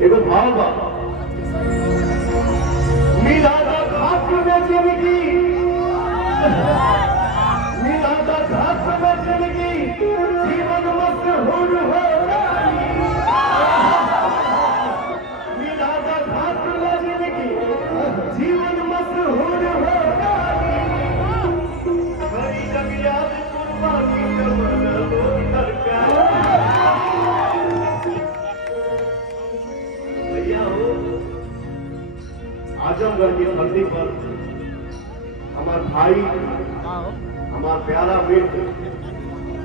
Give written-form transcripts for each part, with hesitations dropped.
एगो भाव बा मिला दा घाट में जिंदगी, मिला दा घाट में जिंदगी, जीवन मशहूर हो जाई। मिला दा घाट में जिंदगी, जीवन मशहूर हो जाई। बड़ी जग याद कुर्बानी जमाना लोग सरकार। आजमगढ़ की धरती पर हमारे भाई, हमारा प्यारा मित्र,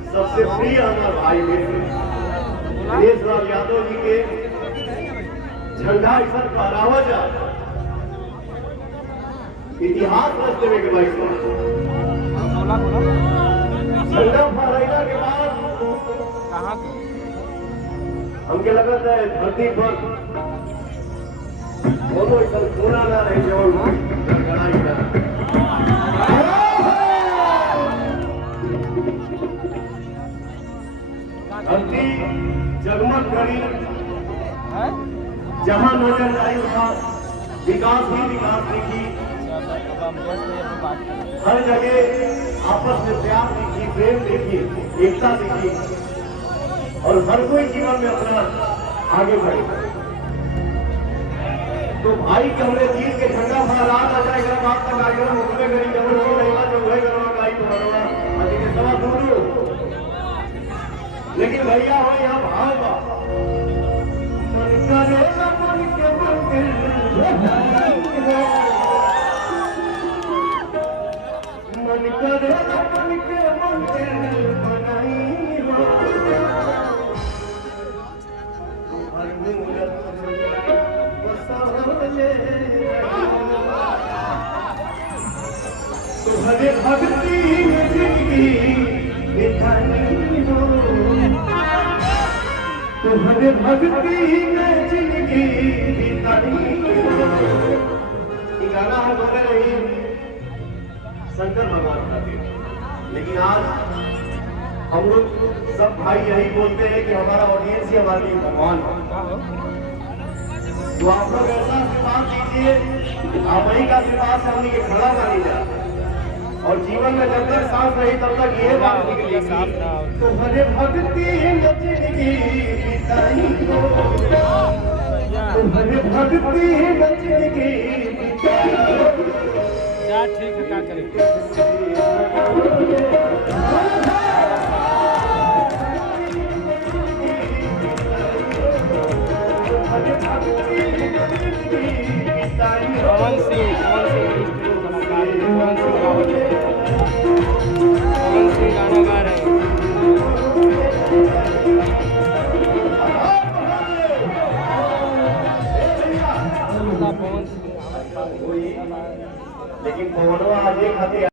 सबसे प्रिय हमारा भाई मित्र दिनेश लाल यादव जी के झंडा ऐसा फहरावा जा इतिहास रचते में के भाई झंडा फहराइला के बाद हमके लगता है धरती पर दोनों इधर पूरा ना रहे जो गड़गड़ाई ना धरती जगमग करी, जहां नजर आई वहां विकास ही विकास दिखी। हर जगह आपस में प्यार दिखी, प्रेम दिखी, एकता दिखी और हर कोई जीवन में अपना आगे बढ़े। तो भाई के हमने तीर के झंडा फहरा आ जाए अगर बात का कार्यक्रम उसमें करी जब वो रहेगा जो वही करवा भाई तो हरवा अभी के सवा दूर। लेकिन भैया हो यहाँ भाव बा मन करे मन के मंदिर, मन करे मन के मंदिर बनाई हो। तुम्हारे भक्ति में जिंदगी बितानी हो, तुम्हारे भक्ति में जिंदगी बितानी हो। ये गाना हम बोले नहीं शंकर भगवान का थे, लेकिन आज हम लोग सब भाई यही बोलते हैं कि हमारा ऑडियंस ही हमारे लिए भगवान है। तो आप लोग ऐसा आशीर्वाद दीजिए, आप ही का आशीर्वाद से हमने खड़ा मानी जाए और जीवन में जब तक सांस रही तब तक ये बात निकलेगी तुम्हारे भक्ति में जिंदगी बिताई हो, तुम्हारे भक्ति में जिंदगी बिताई हो। क्या ठीक है, क्या करेंगे। पवन सिंह गाना गा रहे हैं। लेकिन पवनवा आज एक